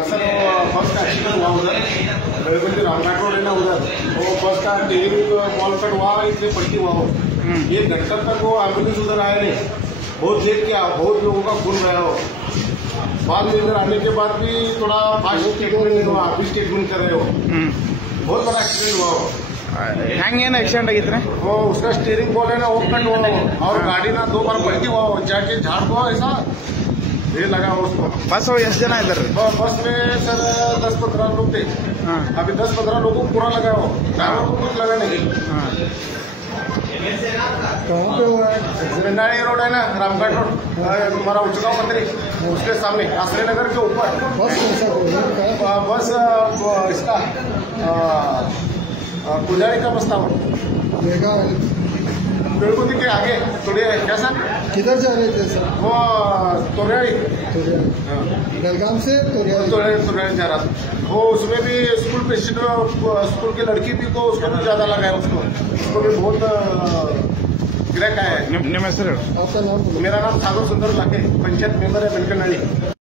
Sir बस का accident हुआ उधर बेलगुंडी रामघाट रोड है ना उधर, वो बस का टेल बॉल कट हुआ इसलिए पलटी हुआ हो। 1 घंटा तक वो एम्बुलेंस उधर आया नहीं, बहुत लेट किया, बहुत लोगों का खून रहा हो। बाद में इधर आने के बाद भी थोड़ा फास्ट स्टेटमेंट हुआ, आप भी स्टेटमेंट कर रहे हो। बहुत बड़ा एक्सीडेंट हुआ हो। ಹೆಂಗೆ ಏನು एक्सीडेंट ಆಗಿದ್ರೆ वो उसका स्टीयरिंग बॉल है ना वो कट हुआ हो और गाड़ी ना 2 बार पलटी हुआ हो, जाके झाड़ को ऐसा ये लगा हो उसको। बस वो ಎಷ್ಟು ಜನ ಇದ್ದಾರೆ? बस में सर 10-15 लोग थे। अभी 10-15 लोगों को पूरा लगा हो, ड्राइवर को कुछ लगा नहीं। कहाँ पे हुआ है? जिंदाड़ी रोड है ना, रामघाट रोड, हमारा उच्चगांव मंदिर उसके सामने आश्रय नगर के ऊपर। बस इसका पुजारी का प्रस्ताव बेलगुंडी के आगे थोड़ी कैसा किधर जा रहे थे सर? वो तोरियाड़ी बेलगाम से तोरियाड़ी जा रहा था। वो उसमें भी स्कूल पेशेंट, स्कूल की लड़की भी को उसको भी ज्यादा लगा है, उसको भी बहुत गिराक है। ನಿಮ್ಮ ಹೆಸರು? आपका नाम? मेरा नाम सागर सुंदर लाके, पंचायत मेंबर है बेलकनाड़ी।